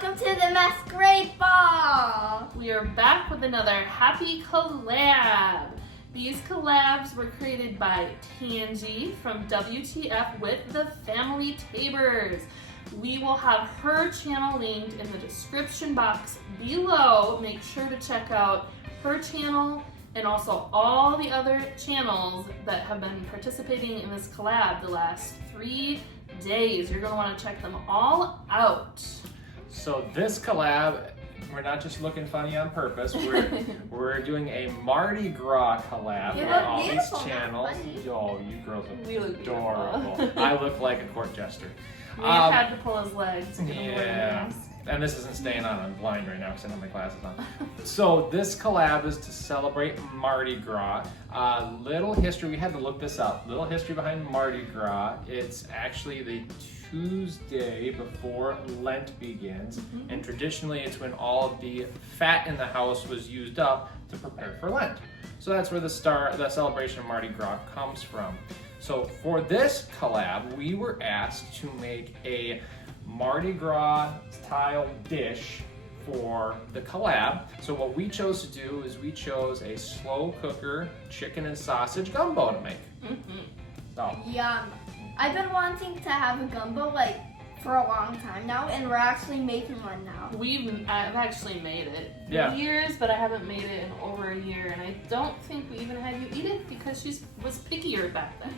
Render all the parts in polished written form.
welcome to the Masquerade Ball! We are back with another HAPI collab. These collabs were created by Tangi from WTF with the Family Tabers. We will have her channel linked in the description box below. Make sure to check out her channel and also all the other channels that have been participating in this collab the last 3 days. You're going to want to check them all out. So this collab, we're not just looking funny on purpose. We're doing a Mardi Gras collab You on look all beautiful, these not channels. funny. Oh, you girls We look look adorable. beautiful. I look like a court jester. We had to pull his legs to get him Yeah. wearing And this isn't staying on. I'm blind right now because I don't have my glasses on. So this collab is to celebrate Mardi Gras. Little history, we had to look this up. Little history behind Mardi Gras. It's actually the Tuesday before Lent begins. And traditionally it's when all of the fat in the house was used up to prepare for Lent. So that's where the celebration of Mardi Gras comes from. So for this collab, we were asked to make a Mardi Gras style dish for the collab. So what we chose to do is we chose a slow cooker chicken and sausage gumbo to make. So, Yum. I've been wanting to have a gumbo for a long time now, and we're actually making one now. I've actually made it for Yeah. years, but I haven't made it in over a year, and I don't think we even had you eat it because she was pickier back then.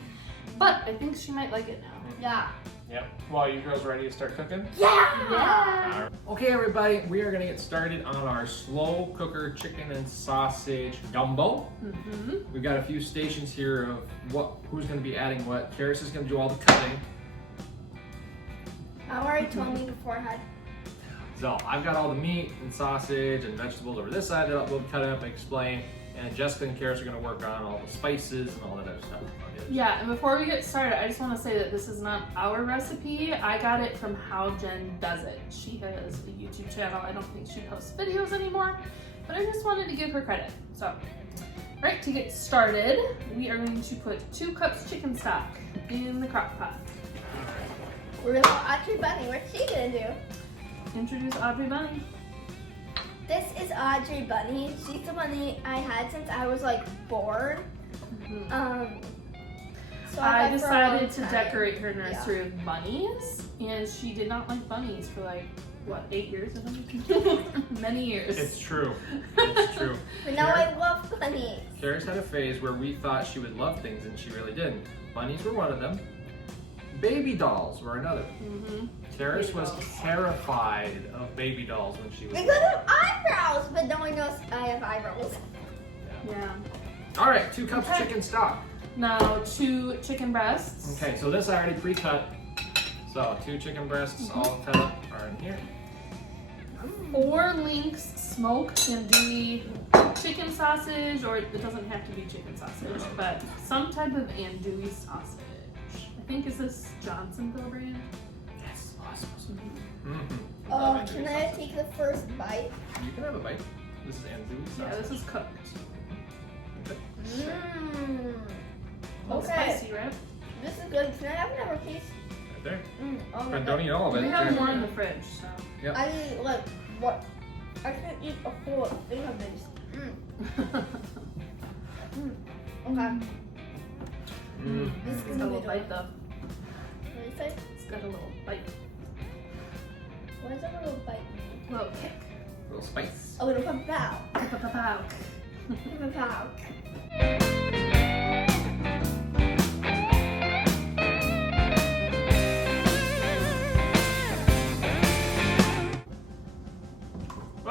But I think she might like it now. Yeah. yep. Well, you girls ready to start cooking? Yeah! Okay, everybody, we are gonna get started on our slow cooker chicken and sausage gumbo. We've got a few stations here of who's gonna be adding what. Caris is gonna do all the cutting. Already told me beforehand. So I've got all the meat and sausage and vegetables over this side that we'll cut up and explain. And Jessica and Caris are gonna work on all the spices and all that other stuff. Yeah, and before we get started, I just want to say that this is not our recipe. I got it from How Jen Does It. She has a YouTube channel. I don't think she posts videos anymore, but I just wanted to give her credit. So, right, to get started, we are going to put 2 cups chicken stock in the crock pot. We're gonna Audrey Bunny. What's she gonna do? Introduce Audrey Bunny. This is Audrey Bunny. She's the bunny I had since I was born. So I I've had for a long decided to time. decorate her nursery with bunnies, and she did not like bunnies for 8 years? I think? Many years. It's true. It's true. But now I love bunnies. Caris had a phase where we thought she would love things and she really didn't. Bunnies were one of them. Baby dolls were another. Caris Baby was dolls. terrified of baby dolls when she was Because little. of eyebrows, but no one knows I have eyebrows. Yeah. All right, 2 cups chicken stock. Now 2 chicken breasts. Okay, so this I already pre-cut. So 2 chicken breasts all cut up are in here. 4 links smoked andouille chicken sausage, or it doesn't have to be chicken sausage, but some type of andouille sausage. I think is this Johnsonville brand? Yes, awesome. Oh, can I take the first bite? You can have a bite. This is andouille sausage. Yeah, this is cooked. Mmm. A little Okay. spicy, right? This is good. Can I have another piece? Right there. Oh my But god. don't eat all of it. We have more in the fridge, so. Yep. I eat what? I can eat a whole thing of this. Okay. This is It's got a gonna little be bite though. What do you say? It's got a little bite. What does a little bite mean? A little kick. A little spice. A little pow. Pa-pa-pow. Pow.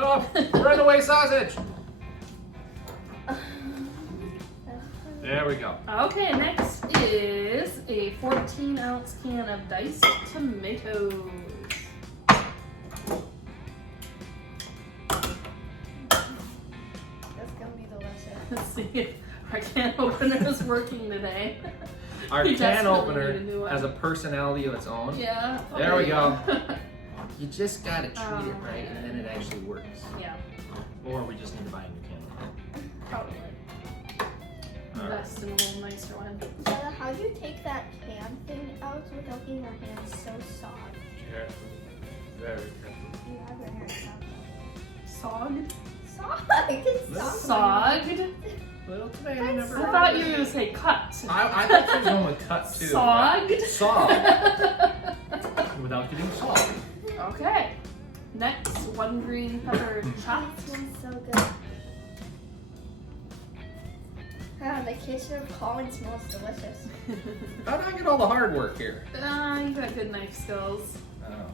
Oh, runaway sausage. There we go. Okay, next is a 14-ounce can of diced tomatoes. That's gonna be delicious. Let's see if our can opener is working today. Our We can desperately need a new opener one. has a personality of its own. Yeah. There we go. go. You just gotta treat Oh, it right, and then it actually works. Yeah, Or we just need to buy a new can. probably. All right. Invest in a little nicer one. Sarah, how do you take that can thing out without getting your hands so soft? Careful. Very careful. you have your hair Sogged? Sogged. Sogged? Little today, I never. I thought you were gonna say cut. I thought she was going with cut too. Sogged? Sogged. Without getting sogged. Okay. Next, 1 green pepper chopped. This one's so good. The kitchen of Colin smells delicious. How did I get all the hard work here? You got good knife skills. Oh.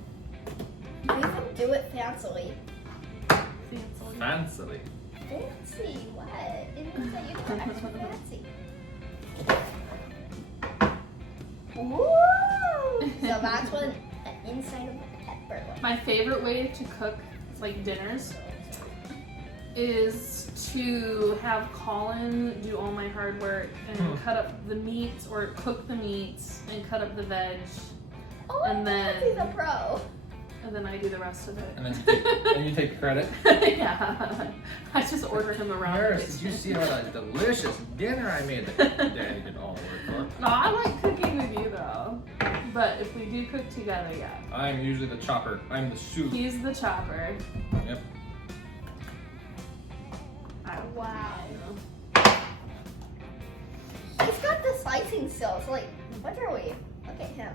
You even do it fancily. Fancily. Fancy? What? It means that you do it extra fancy. Woo! So that's what the inside of a pepper looks like. My favorite way to cook like dinners is to have Colin do all my hard work and cut up the meats or cook the meats and cut up the veg. Oh, And then- he's a pro. And then I do the rest of it. And then you take credit. Yeah. I just order him around. the Paris, did you kitchen. see what a delicious dinner I made that Daddy did all the work for? No, I like cooking with you though. But if we do cook together, yeah. I'm usually the chopper. I'm the soup. He's the chopper. Yep. Wow. He's got the slicing skills. Like, what are we? Look at him.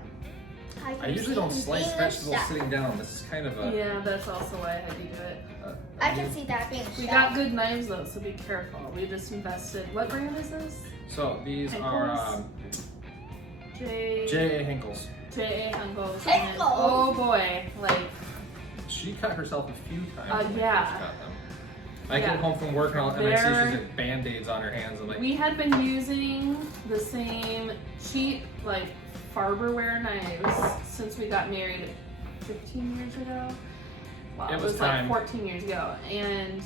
I usually don't slice vegetables sitting down. This is kind of a. Yeah, that's also why I had to do it. I can see that being We chef. got good knives though, so be careful. We just invested. What brand is this? So these are J.A. Hinkles. J.A. Hinkles. Hinkles! Oh boy, like She cut herself a few times. when we yeah. first got them. I Yeah. get home from work and I see They're- she's got band-aids on her hands. I'm like, we had been using the same cheap like Farberware knives since we got married 15 years ago. Wow, It it was was time. like 14 years ago, and it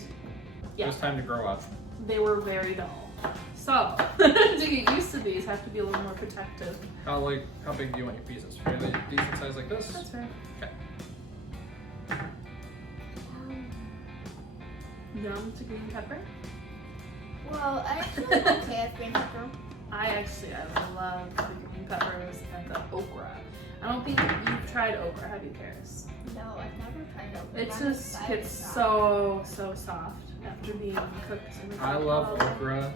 yeah, was time to grow up. they were very dull. So to get used to these, have to be a little more protective. How big do you want your pieces? Fairly decent size like this? That's right. Okay. Yum to green pepper. Well, I actually okay with green pepper. I love the green peppers and the okra. I don't think you've tried okra, have you, Caris? No, I've never tried okra. It Never just tried gets that. so soft after being cooked. And it's I like, love oh. okra.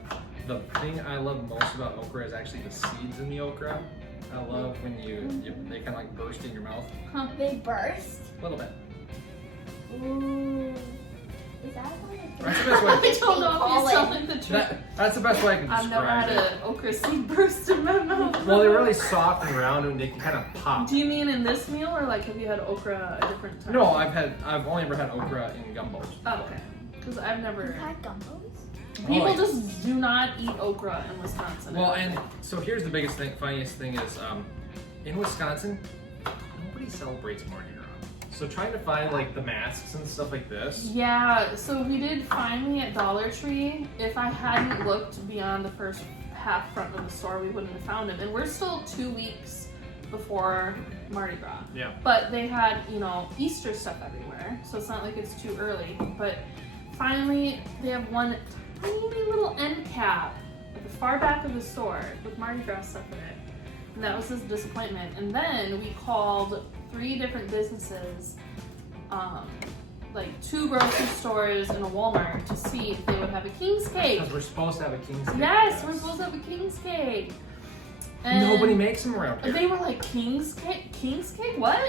The thing I love most about okra is actually the seeds in the okra. I love when they kind of like burst in your mouth. They burst. A little bit. Ooh. Is that what it That's the best way. I don't know if Colin. he's telling the truth. That's the best way I can I've never describe had it. an okra seed burst in my mouth. Well, they're really soft and round and they can kind of pop. Do you mean in this meal, or like have you had okra a different time? No, I've only ever had okra in gumbo. Oh, okay. Because I've never. You've had gumbos? People Oh, just do not eat okra in Wisconsin. Well, and so here's the biggest thing, funniest thing is, in Wisconsin, nobody celebrates Mardi Gras. So trying to find like the masks and stuff like this. Yeah, so we did find me at Dollar Tree. If I hadn't looked beyond the first half front of the store, we wouldn't have found it. And we're still 2 weeks before Mardi Gras. Yeah. But they had, Easter stuff everywhere, so it's not like it's too early. But finally, they have one tiny little end cap at the far back of the store with Mardi Gras stuff in it. And that was his disappointment. And then we called 3 different businesses, like 2 grocery stores and a Walmart, to see if they would have a King's Cake. Because we're supposed to have a King's Cake. Yes, we're supposed to have a King's Cake. And Nobody makes them around here. they were like, King's Cake? King's Cake? What?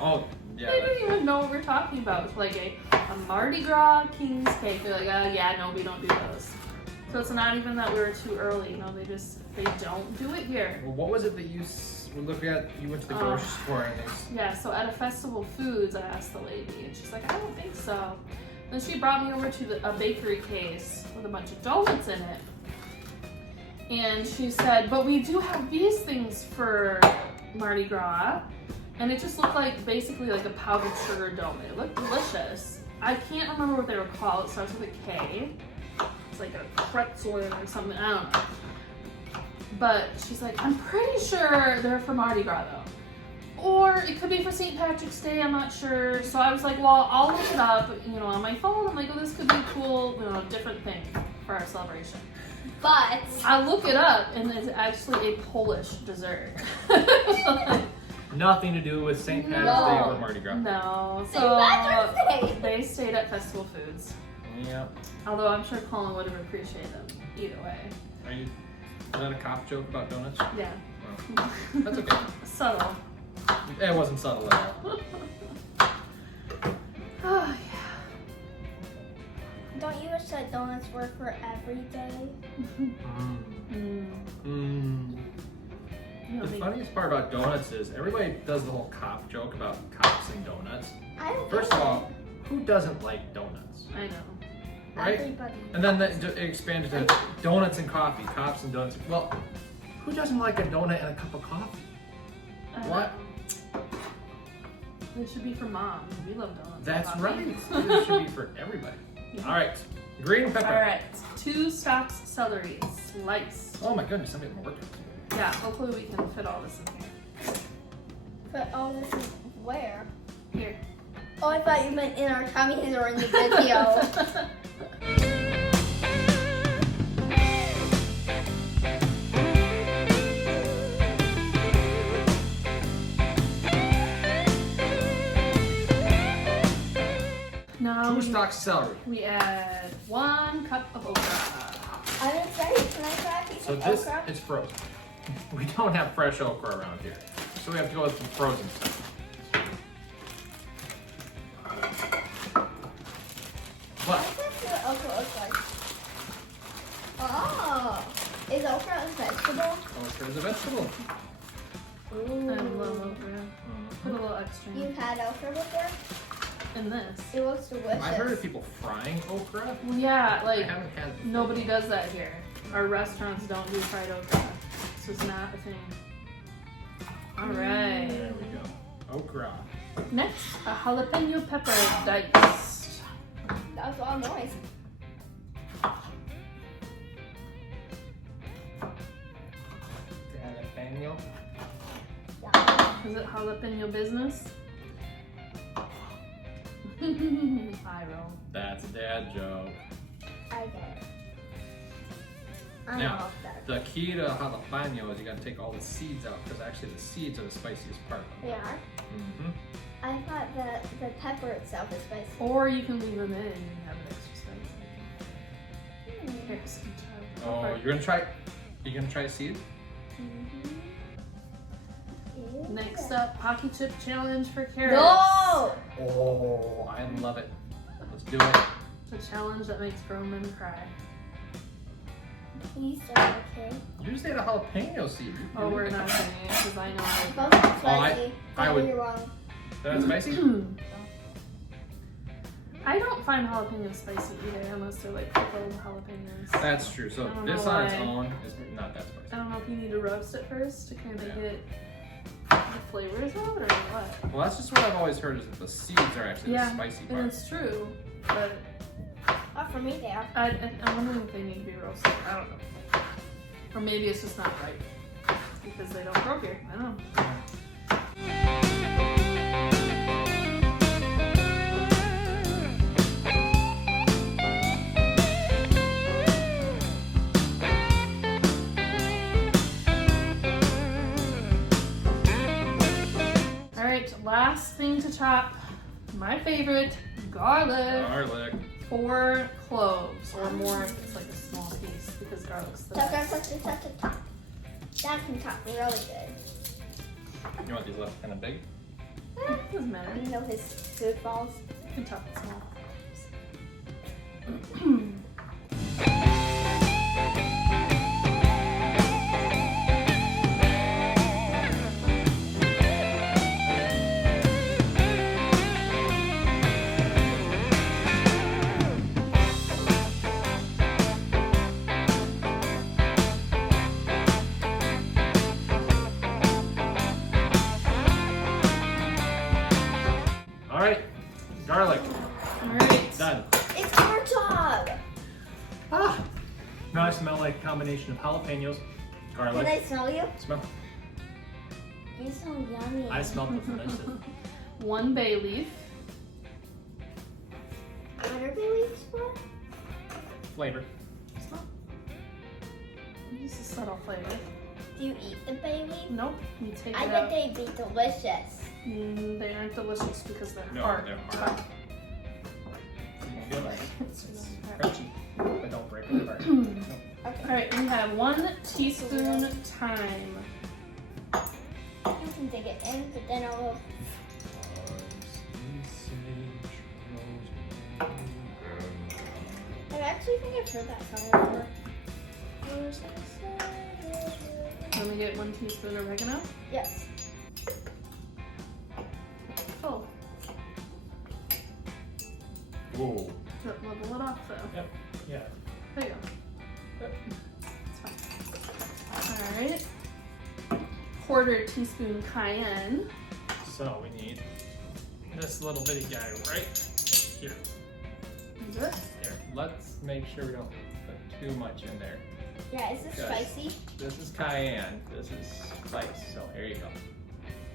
Oh, yeah. They didn't even know what we're talking about. It's like a Mardi Gras King's Cake. They're like, yeah, no, we don't do those. So it's not even that we were too early. They don't do it here. Well, what was it that you were looking at? You went to the grocery store and they... Yeah, so at a Festival Foods, I asked the lady, and she's like, I don't think so. Then she brought me over to a bakery case with a bunch of donuts in it. And she said, but we do have these things for Mardi Gras. And it just looked like basically like a powdered sugar donut. It looked delicious. I can't remember what they were called. It starts with a K. It's like a pretzel or something. I don't know. But she's like, I'm pretty sure they're for Mardi Gras though. Or it could be for St. Patrick's Day, I'm not sure. So I was like, well, I'll look it up, on my phone. I'm like, oh, this could be a cool, different thing for our celebration. But I look it up, and it's actually a Polish dessert. Nothing to do with St. Patrick's Day or Mardi Gras. No. St. So Patrick's stayed at Festival Foods. Yep. Although I'm sure Colin would have appreciated them either way. Is that a cop joke about donuts? Yeah. Oh. That's okay. Subtle. It wasn't subtle at all. Oh, Don't you wish that donuts were for every day? The funniest part about donuts is everybody does the whole cop joke about cops and donuts. I don't First of all, who doesn't like donuts? I know. Right? Everybody. And then it expanded to donuts and coffee, cops and donuts. Well, who doesn't like a donut and a cup of coffee? What? It should be for mom. We love donuts. That's and right. coffee. It should be for everybody. All right. Green pepper. All right. 2 stalks celery sliced. Oh my goodness, I'm getting work. Yeah, hopefully we can fit all this in here. But all this is where? Here. Oh, I thought you meant in our tummies or in the video. 2 stalks celery. We add 1 cup of okra. I'm excited. Can I try a piece So of this, okra? it's frozen. We don't have fresh okra around here. So we have to go with some frozen stuff. But Let's see what okra looks like. Oh, is okra a vegetable? okra is a vegetable. I love okra. Put a little extra You've had okra before? in this. It looks delicious. I've heard of people frying okra. Well, yeah, I like haven't had it. nobody does that here. Our restaurants don't do fried okra. This is not a thing. All right. There we go. Okra. Next, a jalapeno pepper diced. That was a lot of noise. Jalapeno. Is it jalapeno business? Eye roll. That's a dad joke. I get it. I'm Now, off that. the key to jalapeno is you gotta take all the seeds out because actually the seeds are the spiciest part. They are? Mm-hmm. I thought that the pepper itself is spicy. Or you can leave them in and have it extra spicy. Hmm. Here, some child. Oh, you're gonna try a seed? Mm-hmm. Next up, Pocky Chip Challenge for Caris. No! Oh, I love it. Let's do it. The challenge that makes grown men cry. Please don't, okay? You just ate a jalapeno seed. Oh, we're not doing it because I know I Both are Oh, spicy. I would- You're wrong. That's spicy? I don't find jalapenos spicy either unless they're like pickled jalapenos. That's true. So I don't this know on its why. own is not that spicy. I don't know if you need to roast it first to kind of Yeah. get the flavors out or what. Well, that's just what I've always heard is that the seeds are actually Yeah, the spicy and part. it's true, but Oh, for me, they are. I'm wondering if they need to be roasted. I don't know. Or maybe it's just not right because they don't grow here. I don't know. All right, last thing to chop. My favorite, garlic. Garlic. 4 cloves or more if it's like a small piece because garlic's the Tuck, best. tuck, tuck, tuck, tuck, tuck. That can top me really good. You want these left kind of big? Doesn't matter. You know his food balls. You can top it small. All right. Garlic. All right. Done. It's our job. Ah. Now I smell like a combination of jalapenos, garlic. Can I smell you? Smell. You smell yummy. I smelled the delicious. 1 bay leaf. What are bay leaves for? Flavor. Just a subtle flavor. Do you eat the bay leaf? Nope. You take I it bet out. they'd be delicious. They aren't delicious because they're No, hard. they're hard. Tough. Alright, we have 1 teaspoon thyme. You can dig it in, but then I'll. I actually think I've heard that song before. Let me get 1 teaspoon oregano. Yes. Oh, Whoa. level it off though. Yep. Yeah. There you go. Yep. It's fine. Alright. 1/4 teaspoon cayenne. So we need this little bitty guy right here. Good. Here. Let's make sure we don't put too much in there. Yeah, is this Good. spicy? This is cayenne. This is spice. So here you go.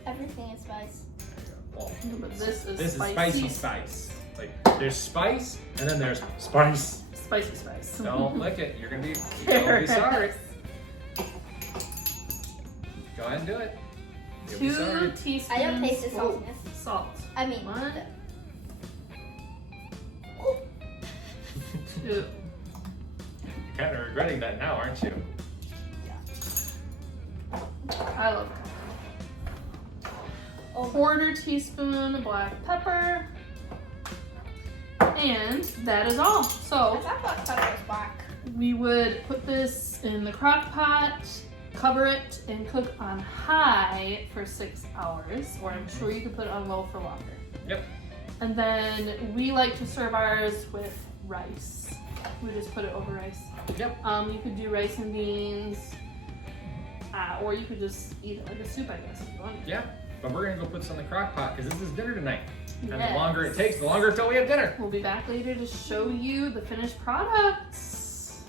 Everything is spice. There you go. Whoa. No, but this is This spicy. is spicy spice. Like there's spice and then there's spice. Spicy spice. Don't lick it. You're gonna be sorry. Go ahead and do it. You'll be 2 sorry. teaspoons. I don't taste the oh, saltiness. salt. I mean, One. oh, 2. You're kind of regretting that now, aren't you? I love it. oh, 1/4 teaspoon black pepper. And that is all. I So thought black pepper was black. we would put this in the crock pot, cover it, and cook on high for 6 hours. Or I'm sure you could put it on low for longer. Yep. And then we like to serve ours with rice. We just put it over rice. Yep. You could do rice and beans, or you could just eat it like a soup, I guess, if you wanted. Yeah. But we're gonna go put this on the crock pot because this is dinner tonight. And Yes. the longer it takes, the longer until we have dinner. We'll be back later to show you the finished products.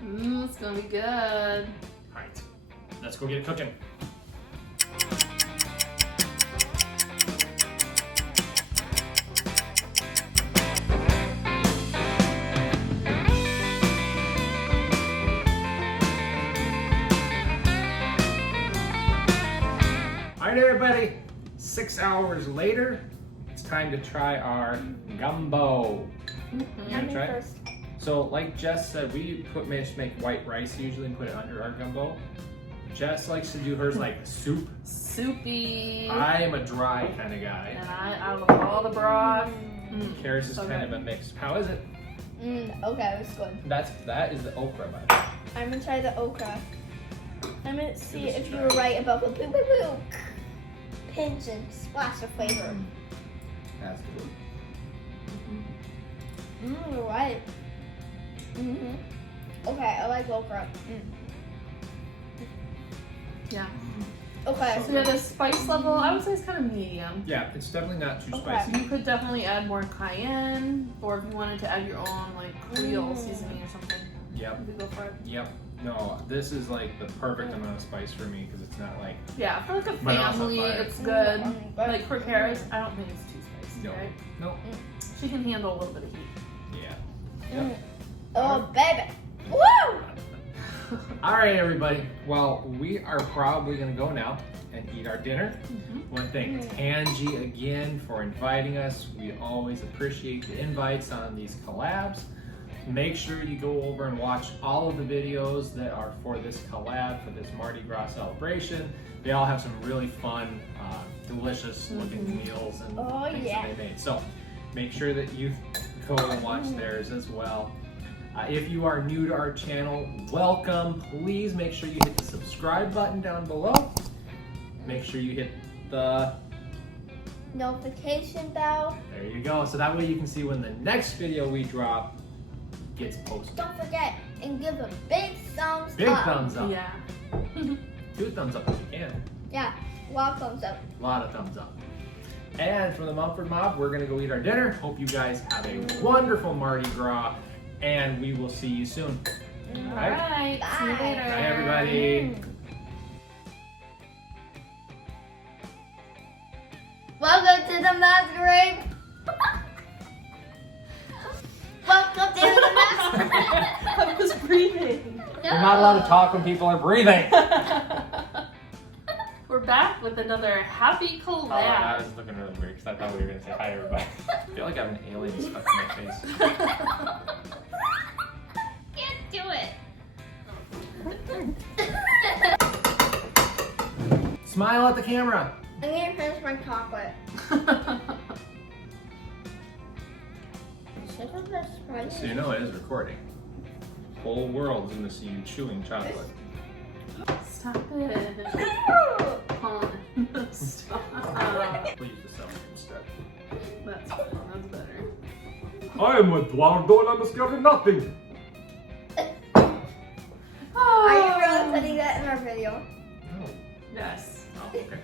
It's gonna be good. Alright. Let's go get it cooking. Alright everybody, 6 hours later, it's time to try our gumbo. You Let gonna me try it? first. So like Jess said, we make white rice usually and put it under our gumbo. Jess likes to do hers like soup. Soupy. I am a dry kind of guy. And I love all the broth. Caris is So kind good. of a mix. How is it? Okay, it's good. That is the okra, by the way. I'm gonna try the okra. I'm gonna see Give us if a you try. were right about the boo boo boo. Pinch and splash of flavor. That's good. You're right. Okay, I like okra. Yeah. Okay. So yeah, the spice level, I would say it's kind of medium. Yeah, it's definitely not too Okay. spicy. You could definitely add more cayenne, or if you wanted to add your own like Creole seasoning or something, Yep, you could go for it. yep. No, this is like the perfect amount of spice for me because it's not like Yeah, for like a But also family, fire. it's good. Like for Caris, I don't think it's too spicy, No. right? no. She can handle a little bit of heat. Yeah. Oh, baby. Woo! All right, everybody. Well, we are probably gonna go now and eat our dinner. Want to thank Angie again for inviting us. We always appreciate the invites on these collabs. Make sure you go over and watch all of the videos that are for this collab, for this Mardi Gras celebration. They all have some really fun, delicious looking meals and Oh, things yeah. that they made. So make sure that you go and watch theirs as well. If you are new to our channel, welcome. Please make sure you hit the subscribe button down below. Make sure you hit the, Notification bell. there you go. So that way you can see when the next video we drop gets posted. Don't forget and give a big thumbs Big up. thumbs up. Yeah. 2 thumbs up if you can. Yeah, a lot of thumbs up. A lot of thumbs up. And from the Mumford Mob, we're gonna go eat our dinner. Hope you guys have a wonderful Mardi Gras, and we will see you soon. All Right? right. See you Bye. later. Bye, everybody. Welcome to the Masquerade. Welcome to the Masquerade. I was breathing. You're not allowed to talk when people are breathing. We're back with another happy collab. Oh, I was looking really weird because I thought we were gonna say hi, everybody. I feel like I have an alien stuck in my face. Can't do it. Smile at the camera. I'm gonna finish my chocolate. Should have this right. So you know it is recording. Whole world's gonna see you chewing chocolate. Stop it. Colin, stop. We'll use the sound instead. That's fine, that's better. I am Eduardo and I must carry nothing. Are you really putting that in our video? No. Yes. Oh, okay.